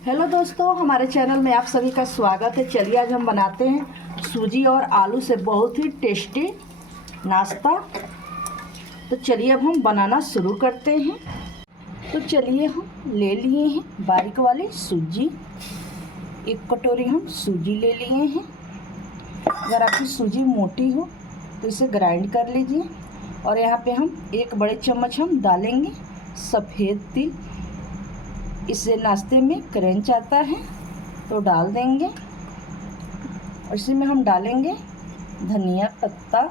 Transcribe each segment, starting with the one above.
Hello दोस्तों, हमारे channel में आप सभी का स्वागत है। चलिए आज हम बनाते हैं सूजी और आलू से बहुत ही टेस्टी नाश्ता। तो चलिए अब हम बनाना शुरू करते हैं। तो चलिए हम ले लिए हैं बारीक वाली सूजी। 1 कटोरी हम सूजी ले लिए हैं। अगर आपकी सूजी मोटी हो तो इसे ग्राइंड कर लीजिए। और यहाँ पे हम 1 बड़े चम्मच हम डालेंगे सफ़ेद तिल। इससे नाश्ते में क्रंच आता है तो डाल देंगे। और इसी में हम डालेंगे धनिया पत्ता,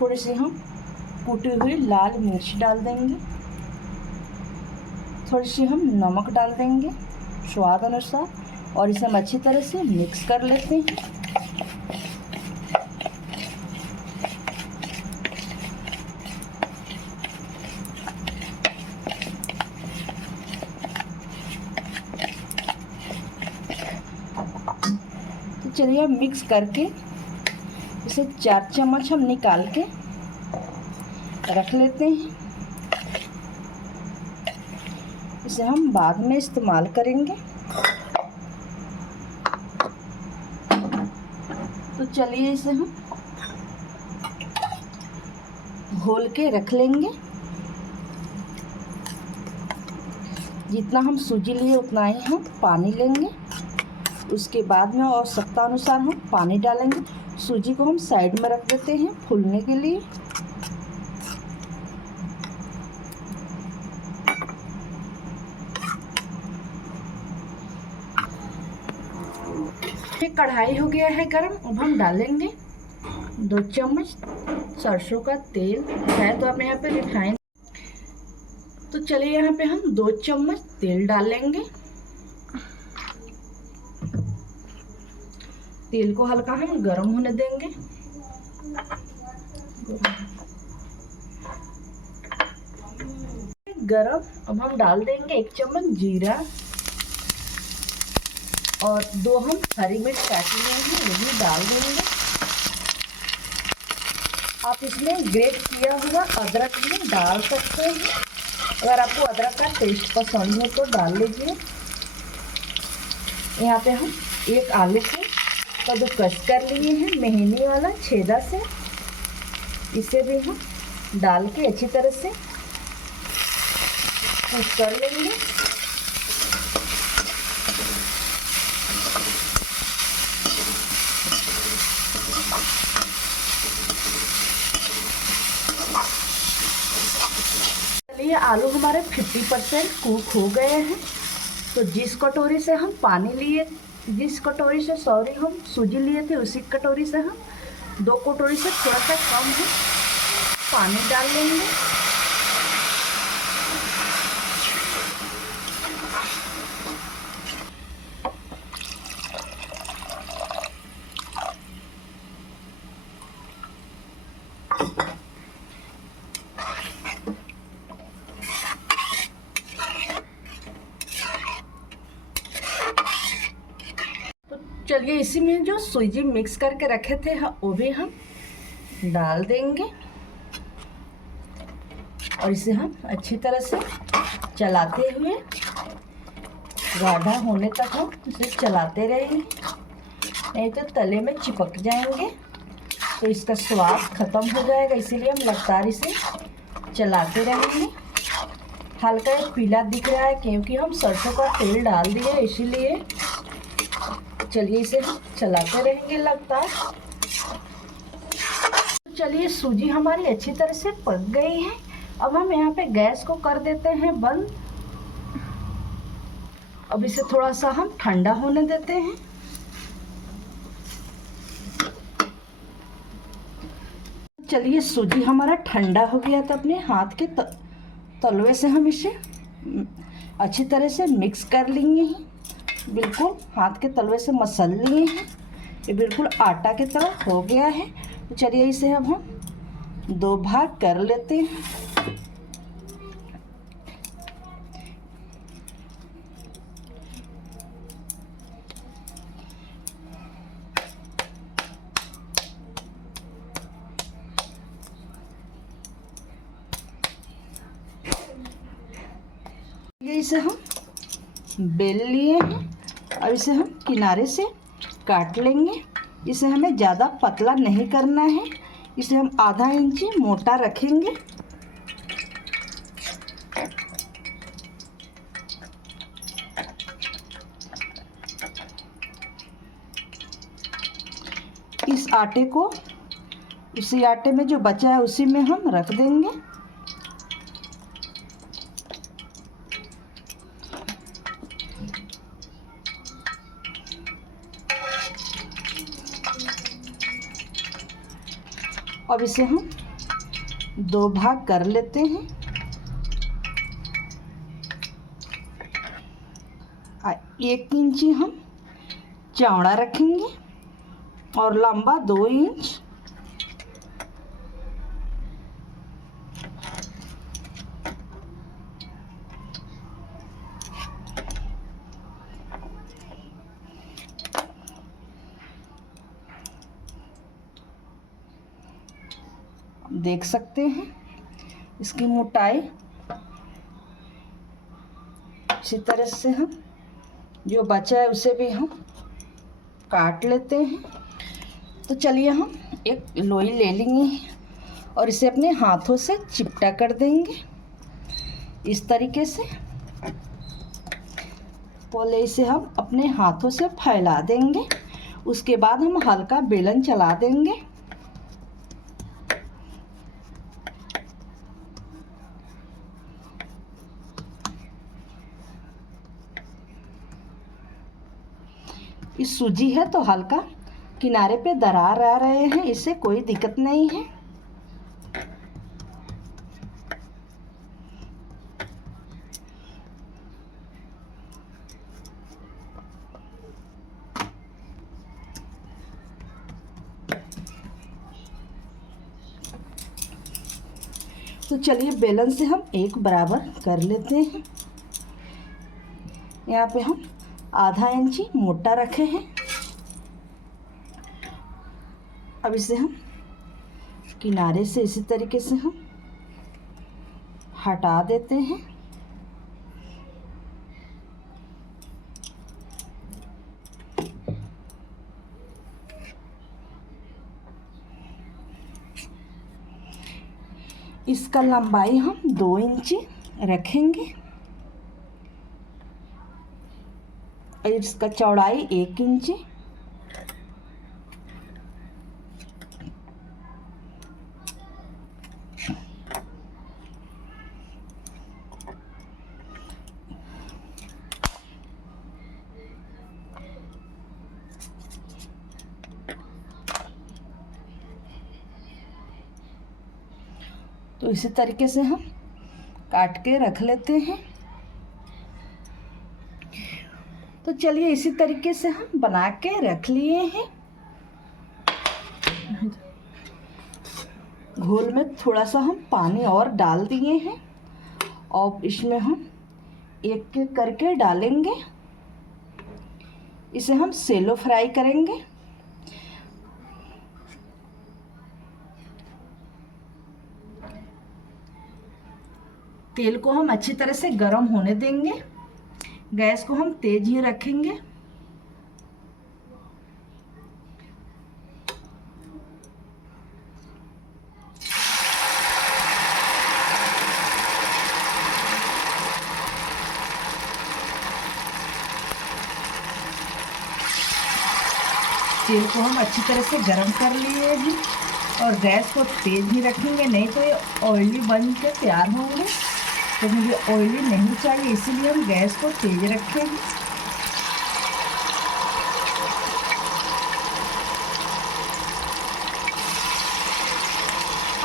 थोड़ी सी हम कूटी हुई लाल मिर्च डाल देंगे, थोड़ी सी हम नमक डाल देंगे स्वाद अनुसार। और इसे हम अच्छी तरह से मिक्स कर लेते हैं। तो चलिए अब मिक्स करके इसे 4 चम्मच हम निकाल के रख लेते हैं। इसे हम बाद में इस्तेमाल करेंगे। तो चलिए इसे हम घोल के रख लेंगे। जितना हम सूजी लिए उतना ही हम पानी लेंगे। उसके बाद में आवश्यकता अनुसार हम पानी डालेंगे। सूजी को हम साइड में रख देते हैं फूलने के लिए। फिर कढ़ाई हो गया है गरम। अब हम डालेंगे 2 चम्मच सरसों का तेल है, तो आप यहाँ पे रिफाइन। तो चलिए यहाँ पे हम 2 चम्मच तेल डालेंगे। तेल को हल्का हम गरम होने देंगे। गरम। अब हम डाल देंगे 1 चम्मच जीरा और 2 हम हरी मिर्च काट लिए हैं, वो भी डाल देंगे। आप इसमें ग्रेट किया हुआ अदरक भी डाल सकते हैं। अगर आपको अदरक का टेस्ट पसंद हो तो डाल लीजिए। यहाँ पे हम 1 आलू को कद्दूकस कर लिए हैं महीने वाला छेदा से। इसे भी हम डाल के अच्छी तरह से कुक कर लेंगे। चलिए आलू हमारे 50% कुक हो गए हैं। तो जिस कटोरी से हम हम सूजी लिए थे, उसी कटोरी से हम 2 कटोरी से थोड़ा सा कम है पानी डाल लेंगे। चलिए इसी में जो सूजी मिक्स करके रखे थे वो भी हम डाल देंगे। और इसे हम अच्छी तरह से चलाते हुए गाढ़ा होने तक हम इसे चलाते रहेंगे, नहीं तो तले में चिपक जाएंगे तो इसका स्वाद खत्म हो जाएगा। इसीलिए हम लगातार इसे चलाते रहेंगे। हल्का एक पीला दिख रहा है क्योंकि हम सरसों का तेल डाल दिए, इसीलिए। चलिए इसे हम चलाते रहेंगे लगातार। चलिए सूजी हमारी अच्छी तरह से पक गई है। अब हम यहाँ पे गैस को कर देते हैं बंद। अब इसे थोड़ा सा हम ठंडा होने देते हैं। चलिए सूजी हमारा ठंडा हो गया, तो अपने हाथ के तलवे से हम इसे अच्छी तरह से मिक्स कर लेंगे। बिल्कुल हाथ के तलवे से मसल लिए हैं। ये बिल्कुल आटा की तरह हो गया है। तो चलिए इसे अब हम 2 भाग कर लेते हैं। चलिए इसे हम बेल लिए हैं। अब इसे हम किनारे से काट लेंगे। इसे हमें ज़्यादा पतला नहीं करना है, इसे हम आधा इंची मोटा रखेंगे। इस आटे को उसी आटे में जो बचा है उसी में हम रख देंगे। अब इसे हम 2 भाग कर लेते हैं। 1 इंची हम चौड़ा रखेंगे और लंबा 2 इंच। देख सकते हैं इसकी मोटाई। इसी तरह से हम जो बचा है उसे भी हम काट लेते हैं। तो चलिए हम एक लोई ले लेंगे और इसे अपने हाथों से चिपटा कर देंगे इस तरीके से। पहले इसे हम अपने हाथों से फैला देंगे, उसके बाद हम हल्का बेलन चला देंगे। इस सूजी है तो हल्का किनारे पे दरार आ रहे हैं, इससे कोई दिक्कत नहीं है। तो चलिए बेलन से हम एक बराबर कर लेते हैं। यहाँ पे हम आधा इंची मोटा रखे हैं। अब इसे हम किनारे से इसी तरीके से हम हटा देते हैं। इसका लंबाई हम 2 इंची रखेंगे और इसका चौड़ाई 1 इंची। तो इसी तरीके से हम काट के रख लेते हैं। तो चलिए इसी तरीके से हम बना के रख लिए हैं। घोल में थोड़ा सा हम पानी और डाल दिए हैं और इसमें हम एक एक करके डालेंगे। इसे हम सेलो फ्राई करेंगे। तेल को हम अच्छी तरह से गर्म होने देंगे। गैस को हम तेज ही रखेंगे। तेल को हम अच्छी तरह से गर्म कर लिए हैं और गैस को तेज ही रखेंगे, नहीं तो ये ऑयली बन के तैयार होंगे। तो मुझे ऑयली नहीं चाहिए, इसीलिए हम गैस को तेज रखेंगे।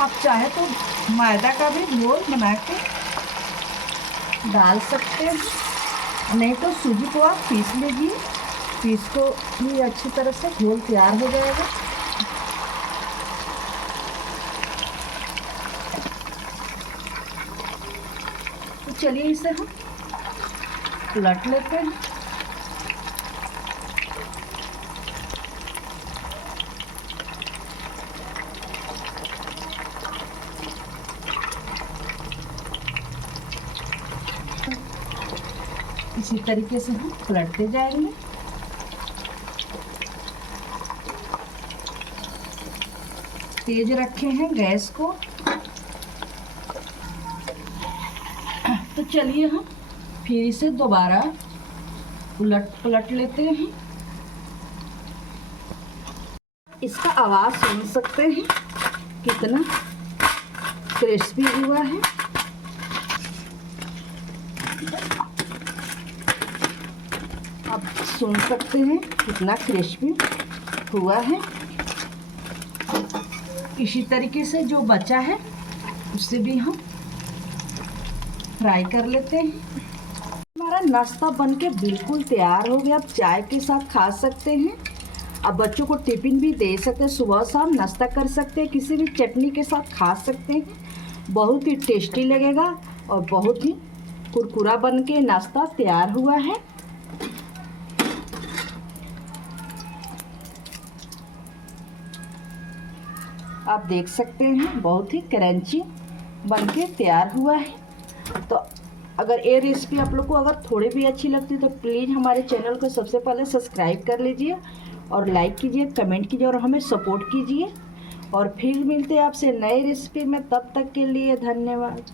आप चाहे तो मैदा का भी घोल बना के डाल सकते हैं, नहीं तो सूजी को आप पीस लीजिए, पीस को भी अच्छी तरह से घोल तैयार हो जाएगा। तो चलिए इसे हम उलट लेते हैं। इसी तरीके से हम पलटते जाएंगे। तेज रखे हैं गैस को। तो चलिए हम फिर इसे दोबारा उलट पलट लेते हैं। इसका आवाज़ सुन सकते हैं कितना क्रिस्पी हुआ है। आप सुन सकते हैं कितना क्रिस्पी हुआ है। इसी तरीके से जो बचा है उससे भी हम फ्राई कर लेते हैं। हमारा नाश्ता बनके बिल्कुल तैयार हो गया। आप चाय के साथ खा सकते हैं। आप बच्चों को टिफ़िन भी दे सकते हैं, सुबह शाम नाश्ता कर सकते हैं, किसी भी चटनी के साथ खा सकते हैं। बहुत ही टेस्टी लगेगा और बहुत ही कुरकुरा बन के नाश्ता तैयार हुआ है। आप देख सकते हैं बहुत ही क्रंची बन के तैयार हुआ है। तो अगर ये रेसिपी आप लोग को अगर थोड़ी भी अच्छी लगती है तो प्लीज़ हमारे चैनल को सबसे पहले सब्सक्राइब कर लीजिए और लाइक कीजिए, कमेंट कीजिए और हमें सपोर्ट कीजिए। और फिर मिलते हैं आपसे नए रेसिपी में। तब तक के लिए धन्यवाद।